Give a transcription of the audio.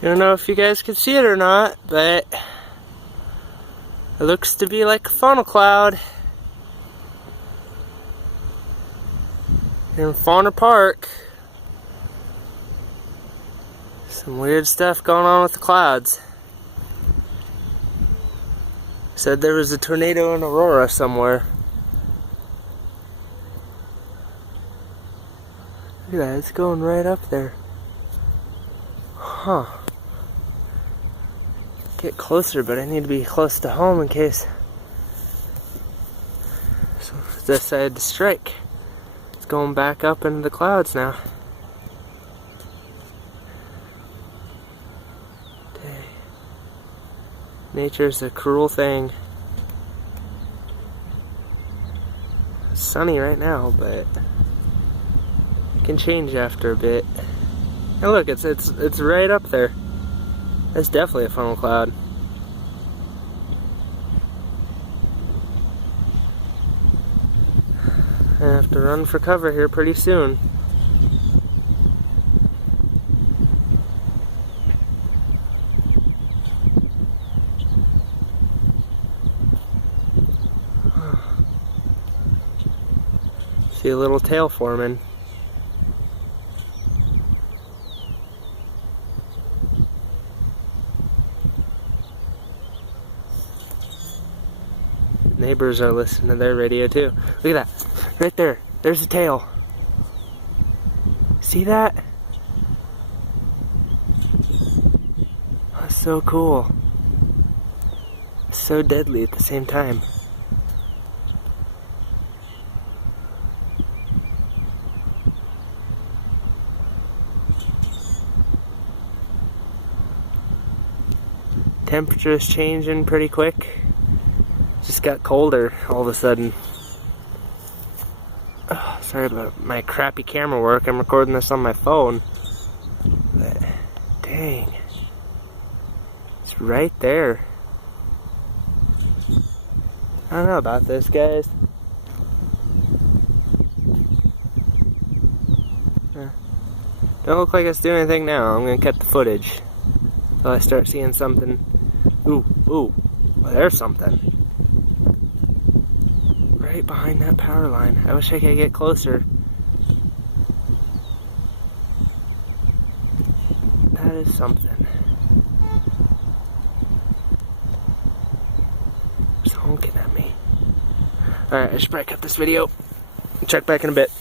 I don't know if you guys can see it or not, but it looks to be like a funnel cloud in Fauna Park. Some weird stuff going on with the clouds. Said there was a tornado in Aurora somewhere. Look at that, it's going right up there. Huh. Get closer, but I need to be close to home in case so decided to strike. It's going back up into the clouds now. Dang. Nature's a cruel thing. It's sunny right now, but it can change after a bit. And look, it's right up there. That's definitely a funnel cloud. I have to run for cover here pretty soon. See a little tail forming. Neighbors are listening to their radio too. Look at that. Right there. There's the tail. See that? That's so cool. So deadly at the same time. Temperature is changing pretty quick. Just got colder all of a sudden. Oh, sorry about my crappy camera work. I'm recording this on my phone. But dang. It's right there. I don't know about this, guys. Don't look like it's doing anything now. I'm gonna cut the footage until I start seeing something. Ooh, ooh. Well, there's something. Right behind that power line. I wish I could get closer. That is something. It's honking at me. Alright, I should probably cut this video. Check back in a bit.